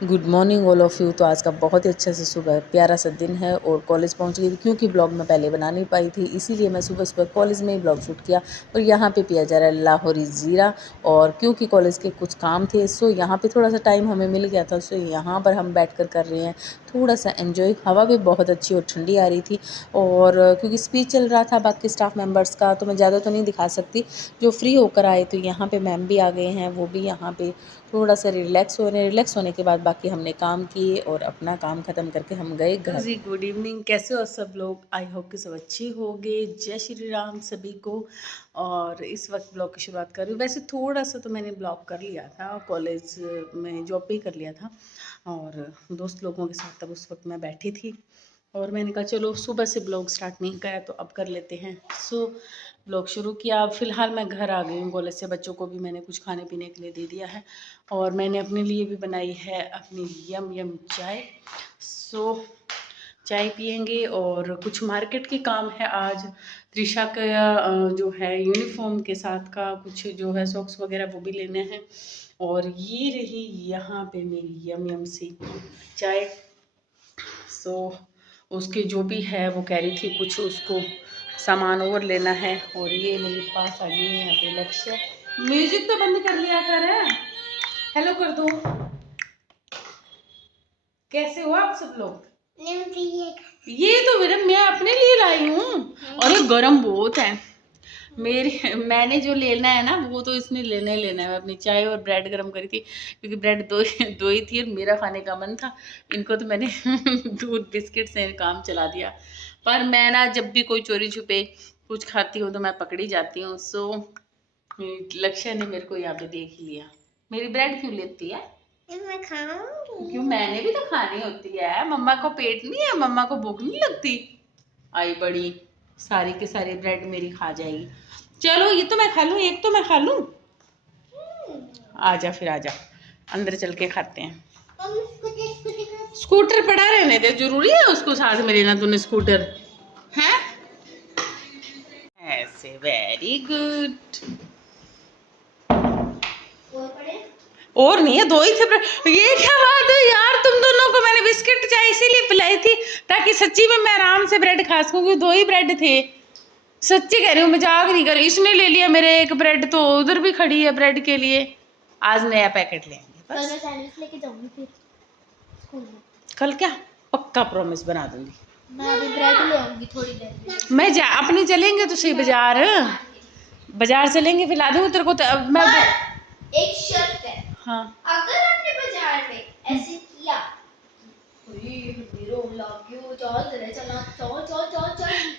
Good morning all of you. तो आज का बहुत ही अच्छा से सुबह प्यारा सा दिन है और कॉलेज पहुंच गई थी, क्योंकि ब्लॉग मैं पहले बना नहीं पाई थी, इसीलिए मैं सुबह सुबह कॉलेज में ही ब्लॉग शूट किया। और यहाँ पे पिया जा रहा है लाहौरी ज़ीरा। और क्योंकि कॉलेज के कुछ काम थे, सो यहाँ पे थोड़ा सा टाइम हमें मिल गया था, सो यहाँ पर हम बैठ कर रहे हैं थोड़ा सा एन्जॉय। हवा भी बहुत अच्छी और ठंडी आ रही थी, और क्योंकि स्पीच चल रहा था बाकी स्टाफ मेम्बर्स का, तो मैं ज़्यादा तो नहीं दिखा सकती। जो फ्री होकर आए तो यहाँ पे मैम भी आ गए हैं, वो भी यहाँ पे थोड़ा सा रिलैक्स होने के बाद बाकी हमने काम किए और अपना काम ख़त्म करके हम गए घर। जी गुड इवनिंग, कैसे हो सब लोग? आई होप कि सब अच्छे होंगे। जय श्री राम सभी को। और इस वक्त ब्लॉग की शुरुआत कर रही हूँ। वैसे थोड़ा सा तो मैंने ब्लॉग कर लिया था, कॉलेज में जॉब पे ही कर लिया था, और दोस्त लोगों के साथ तब उस वक्त मैं बैठी थी, और मैंने कहा चलो सुबह से ब्लॉग स्टार्ट नहीं करा तो अब कर लेते हैं। सो ब्लॉग शुरू किया। अब फ़िलहाल मैं घर आ गई हूँ कॉलेज से, बच्चों को भी मैंने कुछ खाने पीने के लिए दे दिया है, और मैंने अपने लिए भी बनाई है अपनी यम यम चाय। सो चाय पियेंगे, और कुछ मार्केट के काम है आज। त्रिशा का जो है यूनिफॉर्म के साथ का कुछ जो है सॉक्स वगैरह वो भी लेने हैं। और ये रही यहाँ पे मेरी यम यम सी चाय। सो उसके जो भी है वो कह रही थी कुछ उसको सामान और लेना है। और ये मेरे पास आ गई है यहाँ पे लक्ष्य। म्यूजिक तो बंद कर लिया कर। हेलो कर दो। कैसे हो आप सब लोग? ये तो मेरा मैं अपने लिए लाई हूँ, और ये गर्म बहुत है। मैंने जो लेना है ना वो तो इसने लेना ही लेना है। अपनी चाय और ब्रेड गरम करी थी, क्योंकि ब्रेड दो ही थी और मेरा खाने का मन था। इनको तो मैंने दूध बिस्किट से काम चला दिया। पर मैं ना जब भी कोई चोरी छुपे कुछ खाती हूँ तो मैं पकड़ी जाती हूँ। सो लक्ष्य ने मेरे को यहाँ पे देख लिया। मेरी ब्रेड क्यों लेती है? मैं खाऊंगी। क्यों? मैंने भी तो खानी होती है। मम्मा को पेट नहीं है, मम्मा को भूख नहीं लगती? आई बड़ी सारी के सारी ब्रेड मेरी खा जाएगी। चलो ये तो मैं खा लूँ, एक तो मैं खा लूँ। आजा फिर आजा, अंदर चल के खाते हैं। स्कूटर पड़ा रहने दे, जरूरी है उसको साथ में लेना तूने स्कूटर है? ऐसे वेरी गुड। और नहीं है, दो ही थे। ये क्या बात है यार, तुम दोनों को मैंने बिस्किट चाय इसीलिए पिलाई थी ताकि सच्ची में मैं आराम से ब्रेड खा सकूं, क्योंकि दो ही ब्रेड थे। सच्ची कह रही हूँ, मजाक नहीं कर रही। इसने ले लिया मेरे एक ब्रेड, तो उधर भी खड़ी है ब्रेड के लिए। आज नया पैकेट लेंगे बस। मैं सैंडविच लेके जाऊंगी फिर स्कूल में। कल क्या? पक्का प्रॉमिस बना दूंगी। मैं अभी ब्रेड ले आऊंगी थोड़ी देर में। मैं जा अपने चलेंगे तो सही, बाजार चलेंगे, फिर ला दूंगी तेरे को। तो मैं एक शर्त है। हाँ। अगर हमने बाजार में ऐसे किया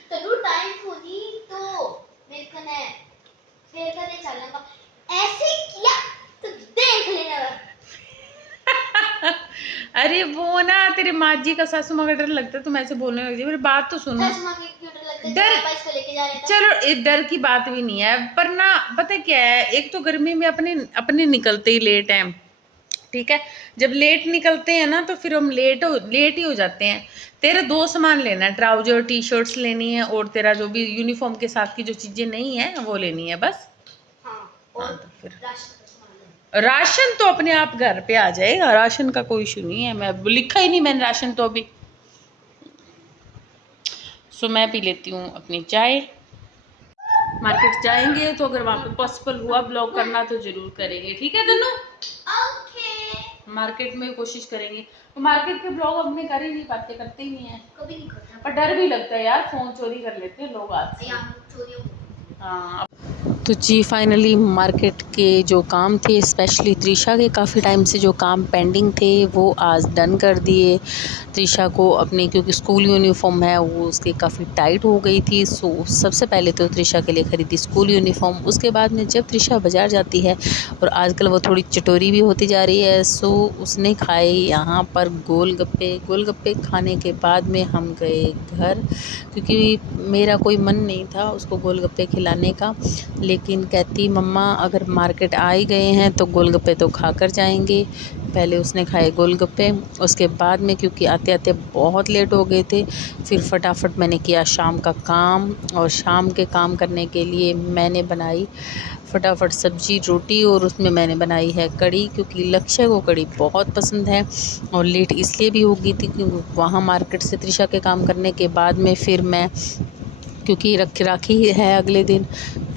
तनु टाइम थोड़ी तो मेरे कने फिर कने चलेगा। ऐसे किया तो देख लेना। अरे वो ना तेरे माँ जी का सासू माँ का डर लगता है, तुम ऐसे बोलने लग जाए। मेरी बात तो सुनो। चलो डर की बात भी नहीं है, पर ना पता क्या है, एक तो गर्मी में अपने निकलते ही लेट है, ठीक है। जब लेट निकलते हैं ना तो फिर हम लेट ही हो जाते हैं। तेरा दो सामान लेना है, ट्राउजर टी शर्ट्स लेनी है, और तेरा जो भी यूनिफॉर्म के साथ की जो चीज़ें नहीं है वो लेनी है बस। हाँ तो फिर राशन तो अपने आप घर पे आ जाएगा, राशन का कोई इशू नहीं है। मैं लिखा ही नहीं मैंने राशन तो अभी। सो मैं पी लेती हूँ अपनी चाय। मार्केट जाएंगे तो अगर वहाँ पे पॉसिबल हुआ ब्लॉग करना तो जरूर करेंगे, ठीक है दोनों? मार्केट में कोशिश करेंगे। तो मार्केट के ब्लॉग अपने कर ही नहीं पाते, करते ही नहीं है, कभी नहीं करते। पर डर भी लगता है यार, फोन चोरी कर लेते हैं लोग आज से। हाँ। तो जी फाइनली मार्केट के जो काम थे, स्पेशली त्रिशा के काफ़ी टाइम से जो काम पेंडिंग थे वो आज डन कर दिए। त्रिशा को अपने, क्योंकि स्कूल यूनिफॉर्म है वो उसकी काफ़ी टाइट हो गई थी। सो सबसे पहले तो त्रिशा के लिए ख़रीदी स्कूल यूनिफॉर्म। उसके बाद में जब त्रिशा बाज़ार जाती है, और आजकल वो थोड़ी चटोरी भी होती जा रही है, सो उसने खाए यहाँ पर गोलगप्पे खाने के बाद में हम गए घर, क्योंकि मेरा कोई मन नहीं था उसको गोलगप्पे खिलाने का। लेकिन कहती मम्मा अगर मार्केट आ ही गए हैं तो गोलगप्पे तो खा कर जाएंगे। पहले उसने खाए गोलगप्पे, उसके बाद में क्योंकि आते आते बहुत लेट हो गए थे, फिर फटाफट मैंने किया शाम का काम। और शाम के काम करने के लिए मैंने बनाई फटाफट सब्जी रोटी और उसमें मैंने बनाई है कड़ी, क्योंकि लक्ष्य को कड़ी बहुत पसंद है। और लेट इसलिए भी हो गई थी क्योंकि वहाँ मार्केट से त्रिशा के काम करने के बाद में फिर मैं, क्योंकि राखी है अगले दिन,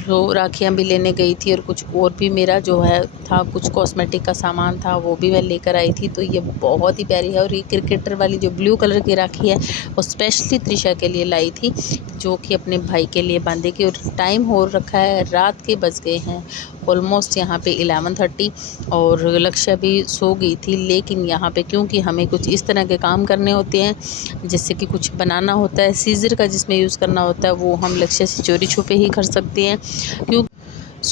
तो राखियाँ भी लेने गई थी और कुछ और भी मेरा जो है था, कुछ कॉस्मेटिक का सामान था वो भी मैं लेकर आई थी। तो ये बहुत ही प्यारी है। और ये क्रिकेटर वाली जो ब्लू कलर की राखी है वो स्पेशली त्रिशा के लिए लाई थी, जो कि अपने भाई के लिए बांधेगी। और टाइम हो रखा है, रात के बज गए हैं ऑलमोस्ट यहाँ पे 11:30 और लक्ष्य भी सो गई थी। लेकिन यहाँ पे क्योंकि हमें कुछ इस तरह के काम करने होते हैं, जैसे कि कुछ बनाना होता है, सीज़र का जिसमें यूज़ करना होता है, वो हम लक्ष्य से चोरी छुपे ही कर सकते हैं। क्यों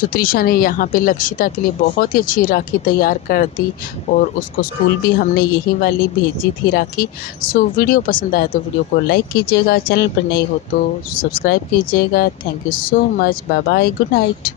त्रिशा ने यहाँ पे लक्षिता के लिए बहुत ही अच्छी राखी तैयार कर दी और उसको स्कूल भी हमने यही वाली भेजी थी राखी। सो वीडियो पसंद आया तो वीडियो को लाइक कीजिएगा, चैनल पर नए हो तो सब्सक्राइब कीजिएगा। Thank you so much, bye bye, good night.